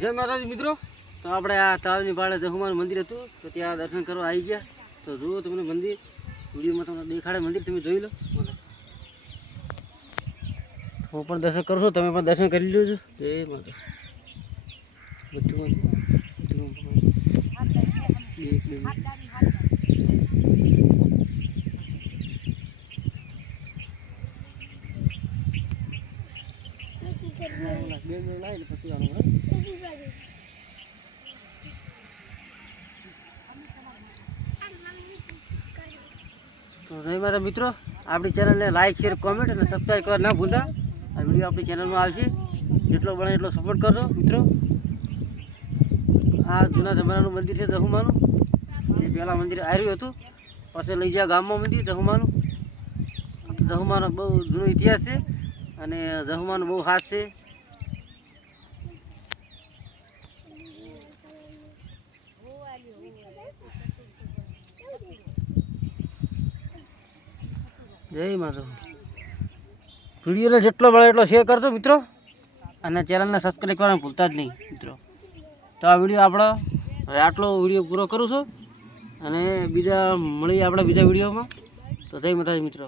જય માતાજી મિત્રો, તો આપણે આ તળાવની પાળે જહુમાનું મંદિર હતું, તો ત્યાં દર્શન કરવા આવી ગયા. તો જુઓ તમને મંદિર, વિડીયોમાં તમને દેખાડે મંદિર, તમે જોઈ લો. હું પણ દર્શન કરું છું, તમે પણ દર્શન કરી લેજો. જય માતા. બધું તો જય માતા મિત્રો, આપણી ચેનલને લાઈક શેર કોમેન્ટ અને સબસ્ક્રાઈબ કરવા ના ભૂલતા. આ વિડીયો આપણી ચેનલમાં આવશે, જેટલો બને એટલો સપોર્ટ કરજો મિત્રો. આ જૂના જમાનાનું મંદિર છે જહુમાનું, જે પહેલાં મંદિર આવ્યું હતું, પછી લઈ ગયા ગામમાં મંદિર જહુમાનું. તો જહુમાનો બહુ જૂનો ઇતિહાસ છે અને જહુમાનો બહુ ખાસ છે. જય માતા. વિડીયોને જેટલો મળે એટલો શેર કરજો મિત્રો, અને ચેનલને સબસ્ક્રાઈબ કરવાનું ભૂલતા જ નહીં મિત્રો. તો આ વિડીયો આપણો હવે આટલો વિડીયો પૂરો કરું છું, અને બીજા મળીએ આપણે બીજા વિડીયોમાં. તો જય માતાજી મિત્રો.